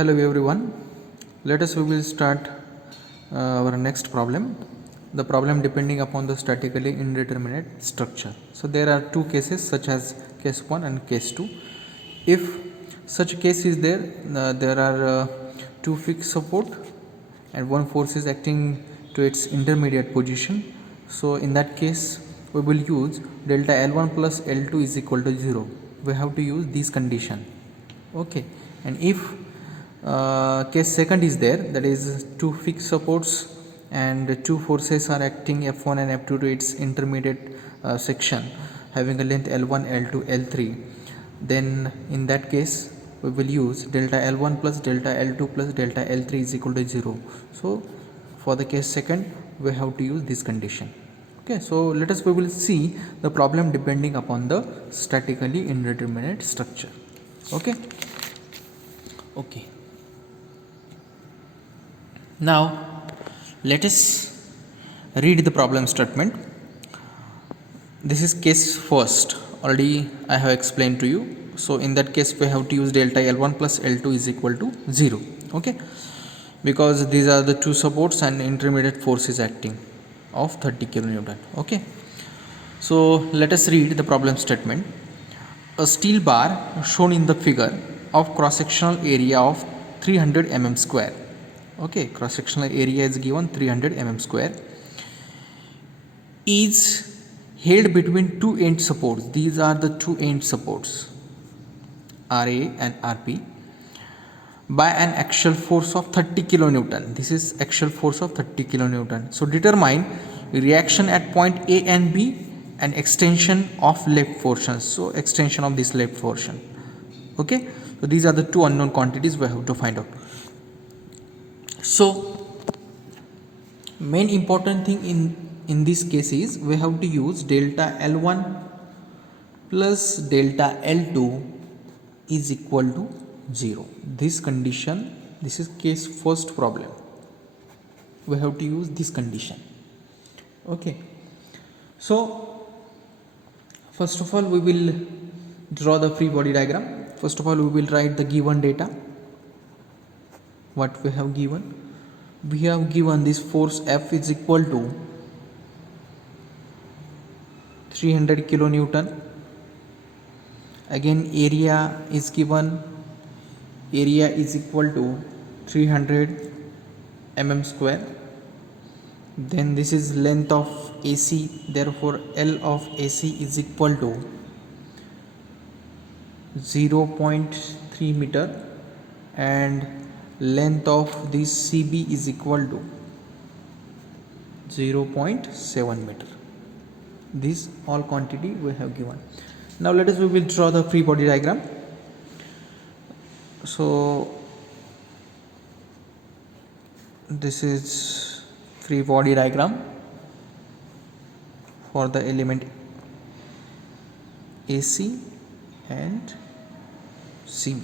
Hello everyone. We will start our next problem. The problem depending upon the statically indeterminate structure. So there are two cases such as case 1 and case 2. If such a case is there, there are two fixed support and one force is acting to its intermediate position. So in that case we will use delta L1 plus L2 is equal to 0. We have to use this condition. Okay, and if case second is there, that is two fixed supports and two forces are acting F1 and F2 to its intermediate section having a length L1, L2, L3, then in that case we will use delta L1 plus delta L2 plus delta L3 is equal to 0. So for the case second we have to use this condition. Okay, so we will see the problem depending upon the statically indeterminate structure. Okay. Now let us read the problem statement. This is case first. Already I have explained to you. So in that case we have to use delta L1 plus L2 is equal to 0. Okay, because these are the two supports and intermediate force is acting of 30 kilonewton. Okay, so let us read the problem statement. A steel bar shown in the figure of cross-sectional area of 300 mm square. Okay, cross-sectional area is given 300 mm square, is held between two end supports. These are the two end supports, RA and RP, by an axial force of 30 kilonewton. This is axial force of 30 kilonewton. So determine reaction at point A and B and extension of left portion. So extension of this left portion. Okay, so these are the two unknown quantities we have to find out. So main important thing in this case is we have to use delta L1 plus delta L2 is equal to 0. This condition, this is case first problem, we have to use this condition. Okay, so first of all we will draw the free body diagram. First of all we will write the given data. What we have given? We have given this force F is equal to 300 kilonewton. Again area is given, area is equal to 300 mm square. Then this is length of AC, therefore L of AC is equal to 0.3 meter and length of this CB is equal to 0.7 meter. This all quantity we have given. Now we will draw the free body diagram. So this is free body diagram for the element AC and CB.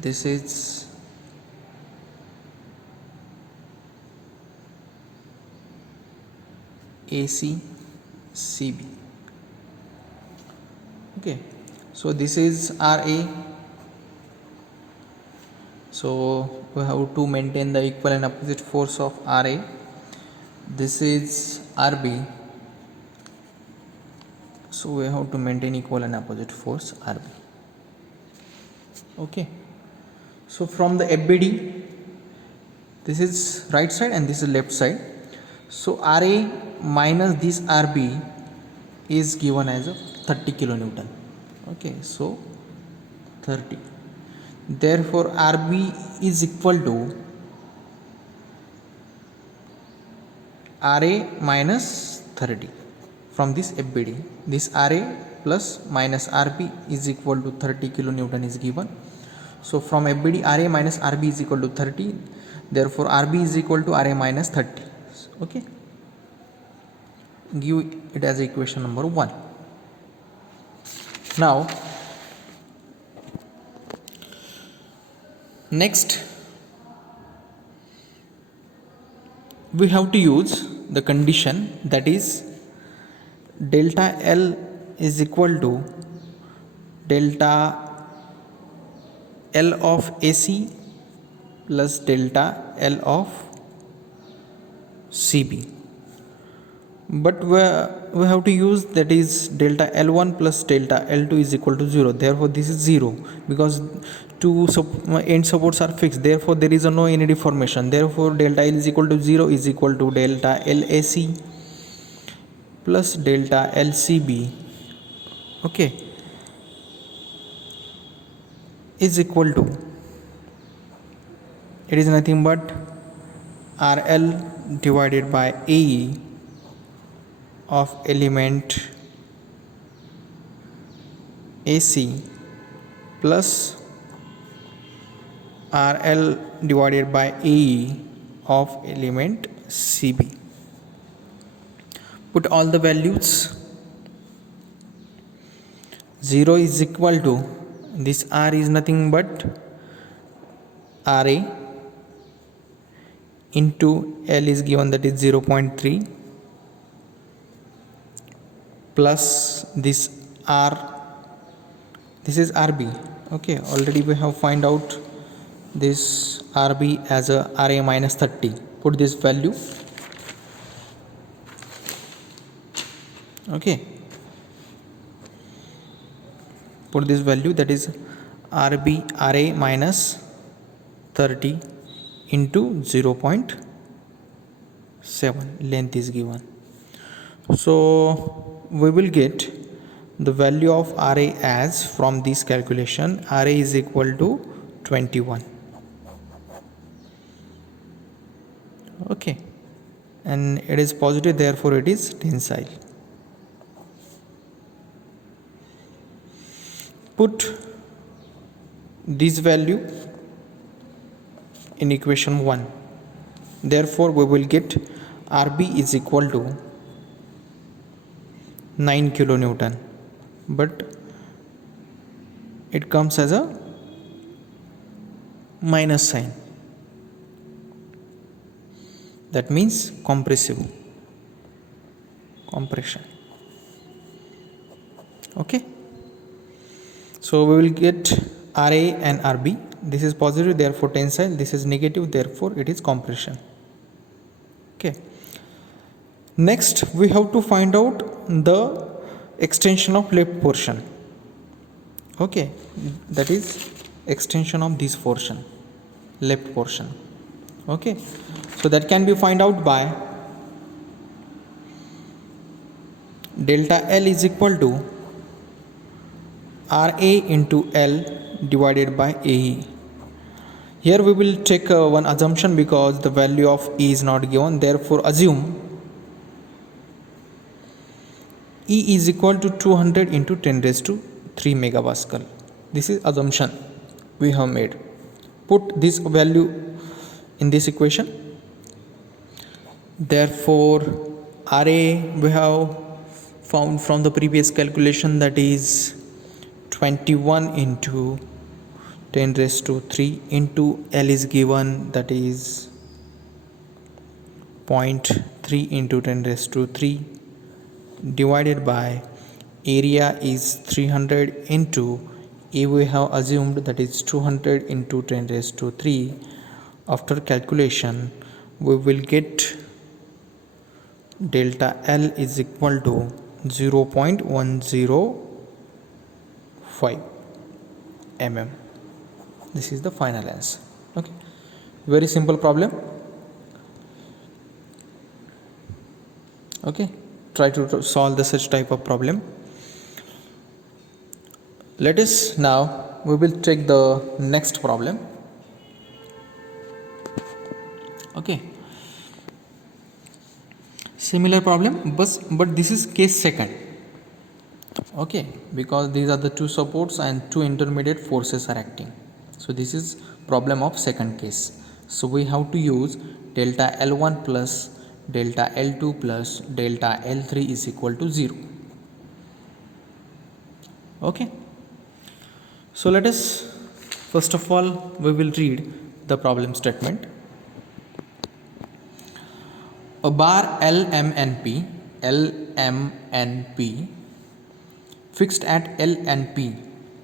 This is AC, CB. Okay, so this is RA. So we have to maintain the equal and opposite force of RA. This is RB. So we have to maintain equal and opposite force RB. Okay, so from the FBD, this is right side and this is left side. So RA minus this RB is given as a 30 kilonewton. Okay, so 30. Therefore RB is equal to RA minus 30 from this FBD. This RA plus minus RB is equal to 30 kilonewton is given. So from FBD RA minus RB is equal to 30. Therefore RB is equal to RA minus 30. Okay, give it as equation number 1. Now next we have to use the condition, that is delta L is equal to delta L of AC plus delta L of CB. But we have to use that is delta L1 plus delta L2 is equal to 0. Therefore this is 0 because two end supports are fixed. Therefore there is no any deformation. Therefore delta L is equal to 0 is equal to delta LAC plus delta LCB, okay, is equal to, it is nothing but RL divided by AE of element AC plus RL divided by AE of element CB. Put all the values. 0 is equal to, this R is nothing but RA into L is given, that is 0.3, plus this R, this is RB, okay, already we have find out this RB as a RA minus 30. Put this value, okay, put this value, that is RB RA minus 30 into 0.7, length is given. So we will get the value of RA as, from this calculation, RA is equal to 21, okay, and it is positive, therefore it is tensile. Put this value in equation 1. Therefore we will get RB is equal to 9 kilonewton, but it comes as a minus sign, that means compression, okay. So we will get RA and RB. This is positive, therefore tensile. This is negative, therefore it is compression, okay. Next we have to find out the extension of left portion, okay, that is extension of this portion, left portion, okay. So that can be find out by delta L is equal to RA into L divided by AE. Here we will take one assumption because the value of E is not given. Therefore assume E is equal to 200 into 10 raised to 3 megapascal. This is assumption we have made. Put this value in this equation. Therefore RA we have found from the previous calculation, that is 21 into 10 raised to 3 into L is given, that is 0.3 into 10 raised to 3 divided by area is 300 into A we have assumed, that is 200 into 10 raised to 3. After calculation we will get delta L is equal to 0.105 mm. This is the final answer, okay. Very simple problem, okay. Try to solve the such type of problem. Let us now, we will take the next problem, okay. Similar problem, but this is case second, okay, because these are the two supports and two intermediate forces are acting. So this is problem of second case. So we have to use delta L1 plus delta L2 plus delta L3 is equal to 0, okay. So let us, first of all we will read the problem statement. A bar LMNP fixed at L and P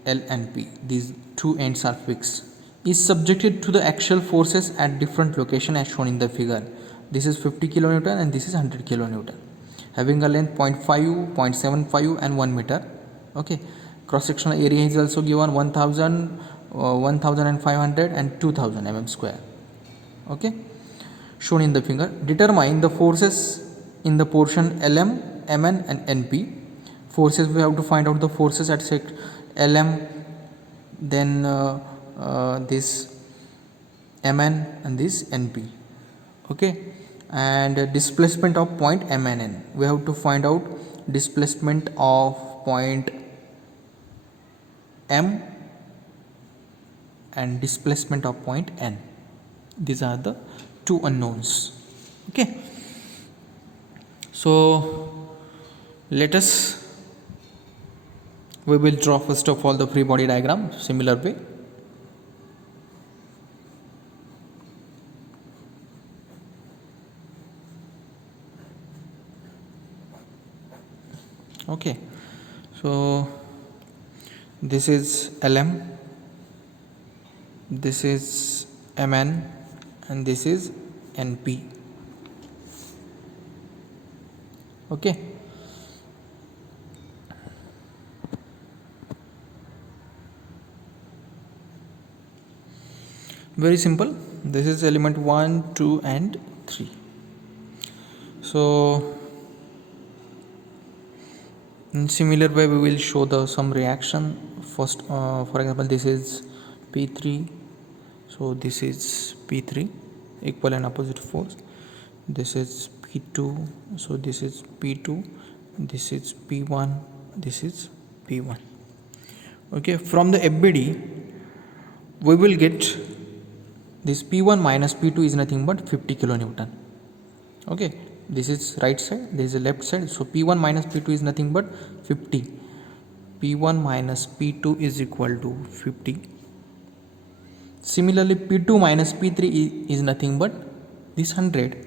L and P, these two ends are fixed, is subjected to the axial forces at different location as shown in the figure. This is 50 kilonewton and this is 100 kilonewton, having a length 0.5, 0.75 and 1 meter. Okay, cross sectional area is also given 1000, 1500 and 2000 mm square. Okay, shown in the figure. Determine the forces in the portion LM, MN and NP. Forces, we have to find out the forces at LM, then this MN and this NP. Okay, and displacement of point MNN, we have to find out displacement of point M and displacement of point N. These are the two unknowns. Okay, so we will draw first of all the free body diagram similar way. Okay, so this is LM, this is MN and this is NP. Okay, very simple. This is element 1, 2 and 3. So in similar way we will show some reaction. First, for example, this is P3, so this is P3, equal and opposite force. This is P2, so this is P2, this is P1, this is P1. Okay, from the FBD we will get this P1 minus P2 is nothing but 50 kilonewton. Okay, this is right side, this is left side, so P1 minus P2 is nothing but 50. P1 minus P2 is equal to 50. Similarly, P2 minus P3 is nothing but this 100.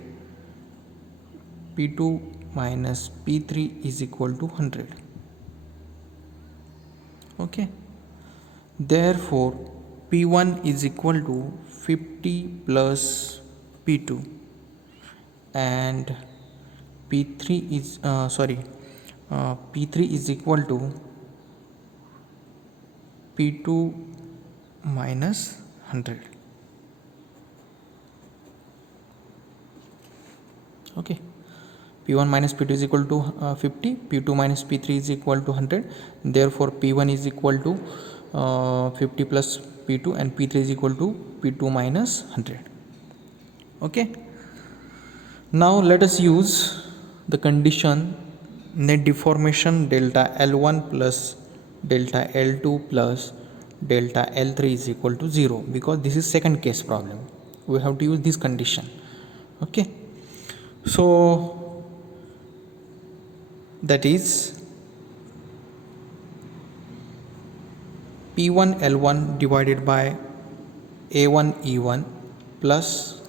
P2 minus P3 is equal to 100. Okay, therefore P1 is equal to 50 plus P2 and P3 is P3 is equal to P2 minus 100. Okay, P1 minus P2 is equal to 50, P2 minus P3 is equal to 100. Therefore P1 is equal to 50 plus P2 and P3 is equal to P2 minus 100. Okay, now let us use the condition net deformation delta L1 plus delta L2 plus delta L3 is equal to 0, because this is second case problem. We have to use this condition. Okay, so that is P1 L1 divided by A1 E1 plus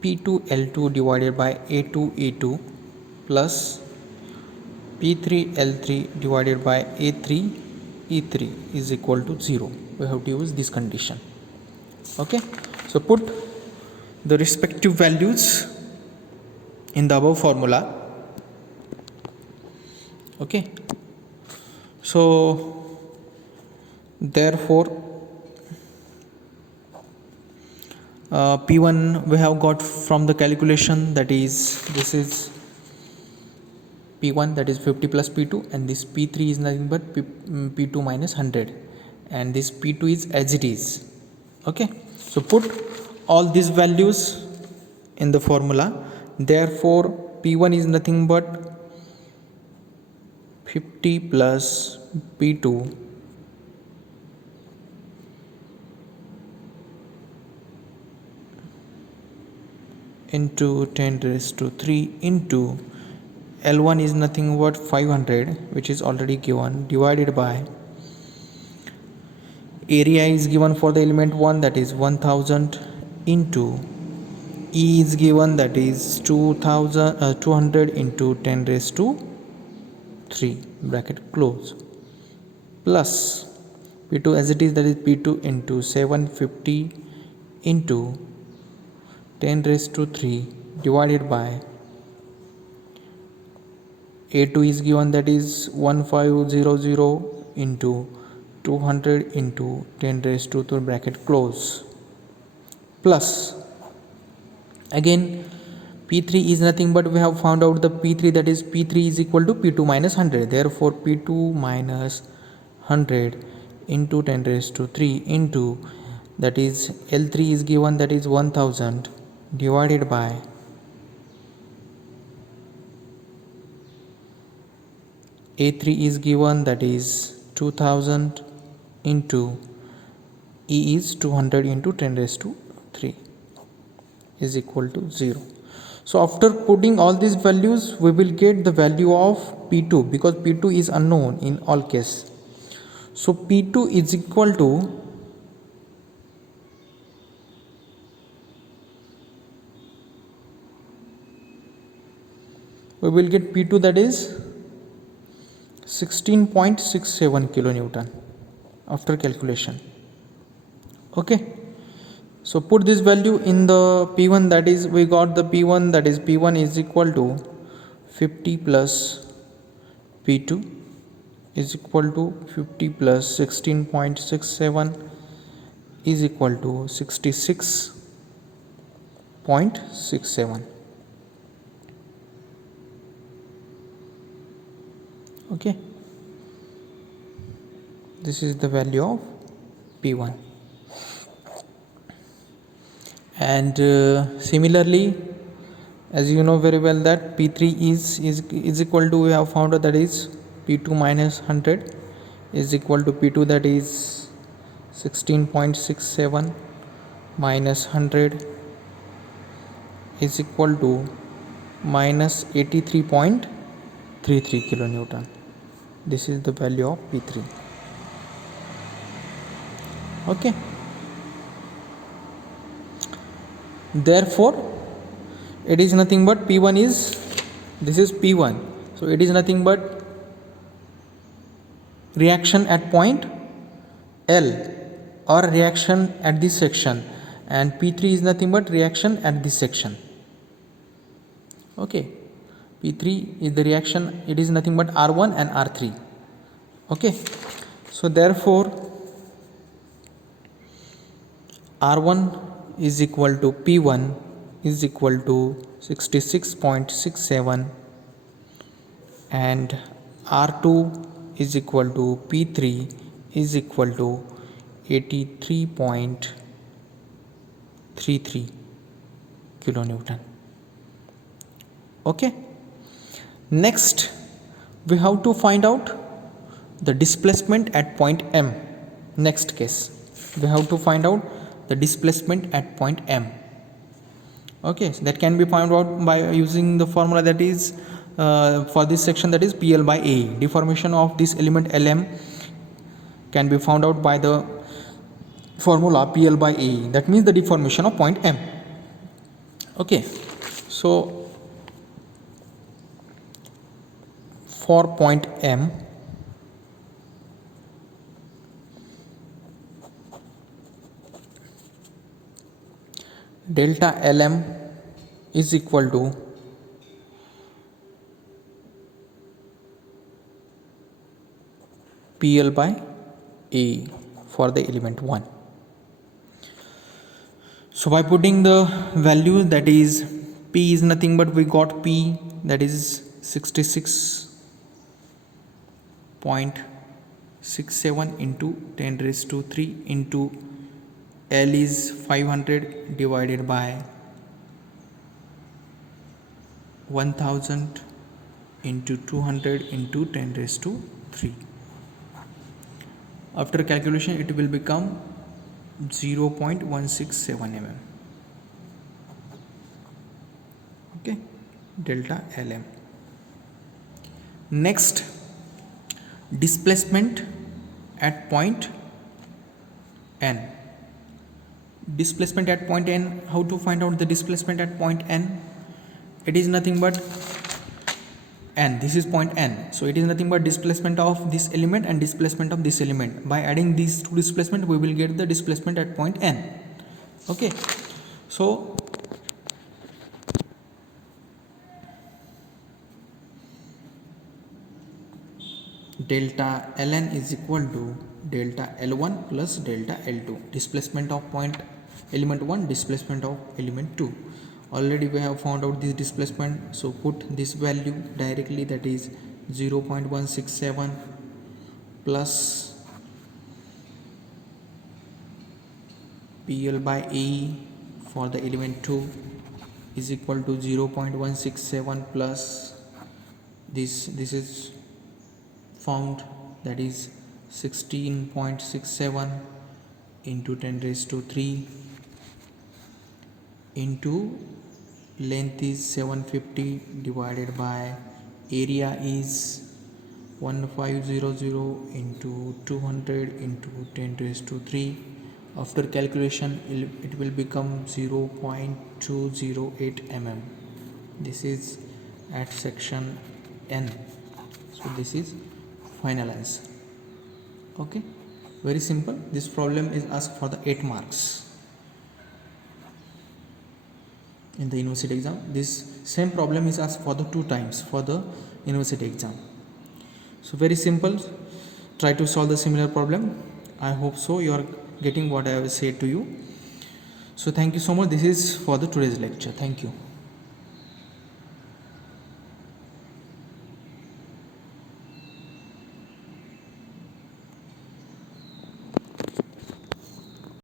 P2 L2 divided by A2 E2 plus P3 L3 divided by A3 E3 is equal to 0. We have to use this condition. Okay, so put the respective values in the above formula. Okay, so therefore P1 we have got from the calculation, that is this is P1, that is 50 plus P2, and this P3 is nothing but P2 minus 100, and this P2 is as it is. Okay, so put all these values in the formula. Therefore P1 is nothing but 50 plus P2 into 10 raised to 3 into L1 is nothing but 500, which is already given, divided by area is given for the element 1, that is 1000, into E is given, that is 200 into 10 raised to 3 bracket close, plus P2 as it is, that is P2 into 750 into 10 raised to 3 divided by A2 is given, that is 1500 into 200 into 10 raised to 2 bracket close, plus again P3 is nothing but we have found out the P3, that is P3 is equal to P2 minus 100. Therefore P2 minus 100 into 10 raised to 3 into, that is L3 is given, that is 1000 divided by A3 is given, that is 2000 into E is 200 into 10 raised to 3 is equal to 0. So after putting all these values, we will get the value of P2, because P2 is unknown in all cases. So P2 is equal to we will get P2, that is 16.67 kilonewton after calculation. Okay, so put this value in the P1, that is we got the P1, that is P1 is equal to 50 plus P2 is equal to 50 plus 16.67 is equal to 66.67. Okay, this is the value of P1. And similarly, as you know very well, that P3 is equal to, we have found out, that is P2 minus 100 is equal to P2, that is 16.67 minus 100 is equal to minus 83.33 kilonewton. This is the value of P3. Okay, therefore it is nothing but P1 is, this is P1, so it is nothing but reaction at point L or reaction at this section, and P3 is nothing but reaction at this section. Okay, P3 is the reaction, it is nothing but R1 and R3. Okay, so therefore R1 is equal to P1 is equal to 66.67 and R2 is equal to P3 is equal to 83.33 kilonewton. Okay, next we have to find out the displacement at point M. Next case, we have to find out the displacement at point M. Okay, so that can be found out by using the formula, that is for this section, that is PL by A. Deformation of this element LM can be found out by the formula PL by A, that means the deformation of point M. Okay, so for point M, delta LM is equal to PL by A for the element 1. So by putting the values, that is P is nothing but we got P, that is 66.67 into 10 raised to 3 into L is 500 divided by 1000 into 200 into 10 raised to 3. After calculation it will become 0.167 mm. Okay, delta LM. Next, displacement at point N. Displacement at point N, how to find out the displacement at point N? It is nothing but n, this is point n, so it is nothing but displacement of this element and displacement of this element. By adding these two displacement we will get the displacement at point n. Okay, so delta ln is equal to delta L1 plus delta L2, displacement of point element 1, displacement of element 2. Already we have found out this displacement, so put this value directly, that is 0.167 plus PL by AE for the element 2 is equal to 0.167 plus this is found, that is 16.67 into 10 raised to 3 into length is 750 divided by area is 1500 into 200 into 10 raised to 3. After calculation it will become 0.208 mm. This is at section N. So this is final answer. Okay, very simple. This problem is asked for the 8 marks in the university exam. This same problem is asked for the 2 times for the university exam. So very simple. Try to solve the similar problem. I hope so you are getting what I have said to you. So thank you so much. This is for the today's lecture. Thank you.